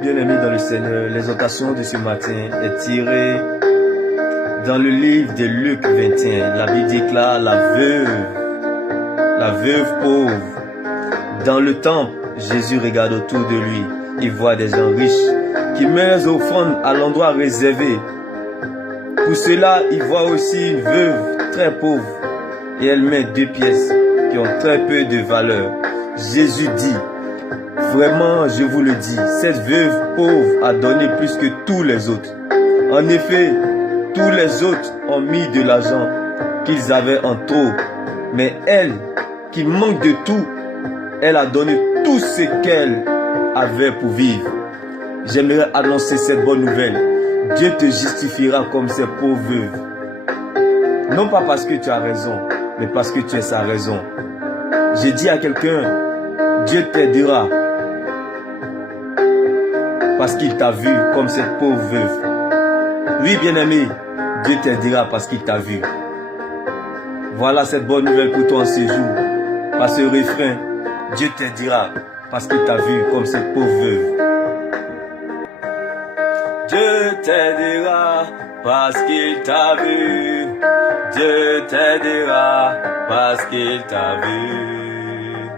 Bien-aimés dans le Seigneur, l'exhortation de ce matin est tirée dans le livre de Luc 21. La Bible déclare la veuve pauvre. Dans le temple, Jésus regarde autour de lui. Il voit des gens riches qui mettent offrandes à l'endroit réservé. Pour cela, il voit aussi une veuve très pauvre et elle met 2 pièces qui ont très peu de valeur. Jésus dit: vraiment, je vous le dis, cette veuve pauvre a donné plus que tous les autres. En effet, tous les autres ont mis de l'argent qu'ils avaient en trop. Mais elle, qui manque de tout, elle a donné tout ce qu'elle avait pour vivre. J'aimerais annoncer cette bonne nouvelle. Dieu te justifiera comme cette pauvre veuve. Non pas parce que tu as raison, mais parce que tu es sa raison. J'ai dit à quelqu'un: Dieu t'aidera parce qu'il t'a vu comme cette pauvre veuve. Oui, bien-aimé, Dieu t'aidera parce qu'il t'a vu. Voilà cette bonne nouvelle pour toi en ce jour. Par ce refrain, Dieu t'aidera parce qu'il t'a vu comme cette pauvre veuve. Dieu t'aidera parce qu'il t'a vu. Dieu t'aidera parce qu'il t'a vu.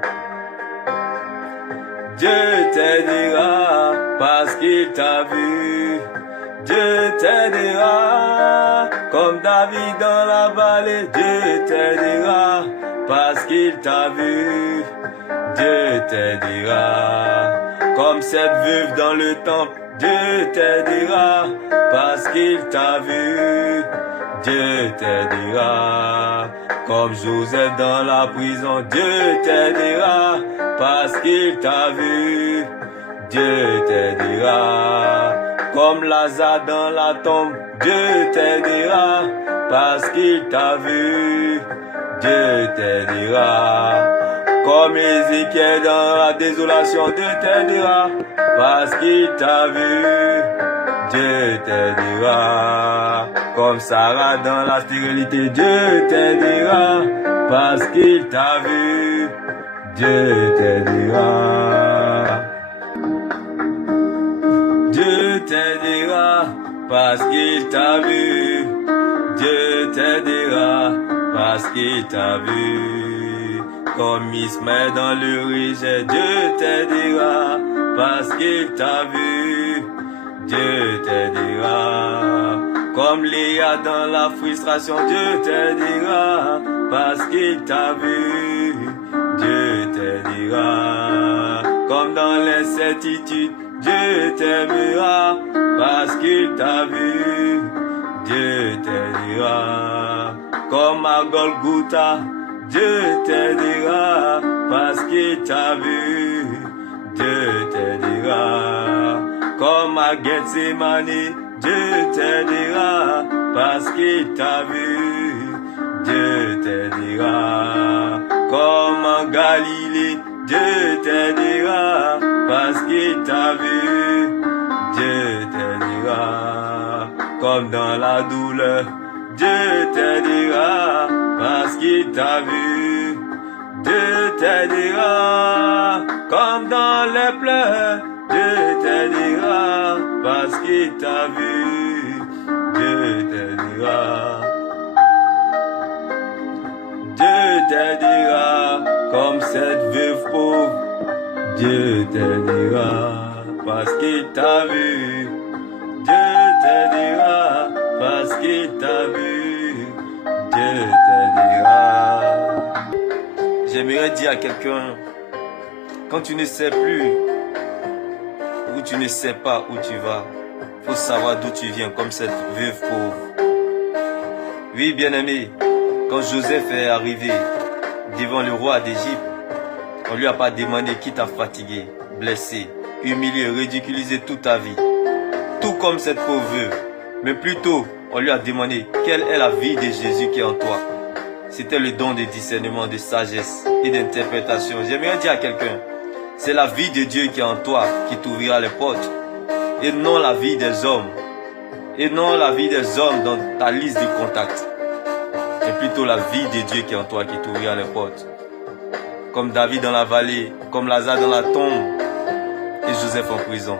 Dieu t'aidera parce qu'il t'a vu. Dieu t'aidera comme David dans la vallée. Dieu t'aidera parce qu'il t'a vu. Dieu t'aidera comme cette veuve dans le temple. Dieu t'aidera parce qu'il t'a vu. Dieu t'aidera comme Joseph dans la prison. Dieu t'aidera parce qu'il t'a vu. Dieu t'aidera comme Lazare dans la tombe. Dieu t'aidera parce qu'il t'a vu. Dieu t'aidera comme Ézéchiel dans la désolation. Dieu t'aidera parce qu'il t'a vu. Dieu t'aidera comme Sarah dans la stérilité. Dieu t'aidera parce qu'il t'a vu. Dieu t'aidera. Dieu t'aidera parce qu'il t'a vu. Dieu t'aidera parce qu'il t'a vu. Comme Ismaël dans le rejet. Dieu t'aidera parce qu'il t'a vu. Dieu t'aidera comme Léa dans la frustration. Dieu t'aidera parce qu'il t'a vu. Dieu t'aidera comme dans l'incertitude. Dieu t'aimera parce qu'il t'a vu. Dieu t'aidera comme à Golgotha. Dieu t'aidera parce qu'il t'a vu. Dieu t'aidera comme à Gethsemane. Dieu t'aidera parce qu'il t'a vu. Dieu t'aidera comme en Galilée. Dieu t'aidera parce qu'il t'a vu. Dieu t'aidera comme dans la douleur. Dieu t'aidera parce qu'il t'a vu. Dieu t'aidera comme dans les pleurs. Dieu t'aidera parce qu'il t'a vu. Dieu t'aidera. Dieu t'aidera comme cette veuve pauvre. Dieu t'aidera parce qu'il t'a vu. Dieu t'aidera parce qu'il t'a vu. Dieu t'aidera. J'aimerais dire à quelqu'un: quand tu ne sais plus ou tu ne sais pas où tu vas, il faut savoir d'où tu viens, comme cette veuve pauvre. Oui, bien-aimé, quand Joseph est arrivé devant le roi d'Égypte, on ne lui a pas demandé qui t'a fatigué, blessé, humilié, ridiculisé toute ta vie. Tout comme cette pauvre veuve. Mais plutôt, on lui a demandé quelle est la vie de Jésus qui est en toi. C'était le don de discernement, de sagesse et d'interprétation. J'aimerais dire à quelqu'un: c'est la vie de Dieu qui est en toi qui t'ouvrira les portes. Et non la vie des hommes. Et non la vie des hommes dans ta liste de contacts. C'est plutôt la vie de Dieu qui est en toi qui t'ouvrira les portes. Comme David dans la vallée, comme Lazare dans la tombe et Joseph en prison.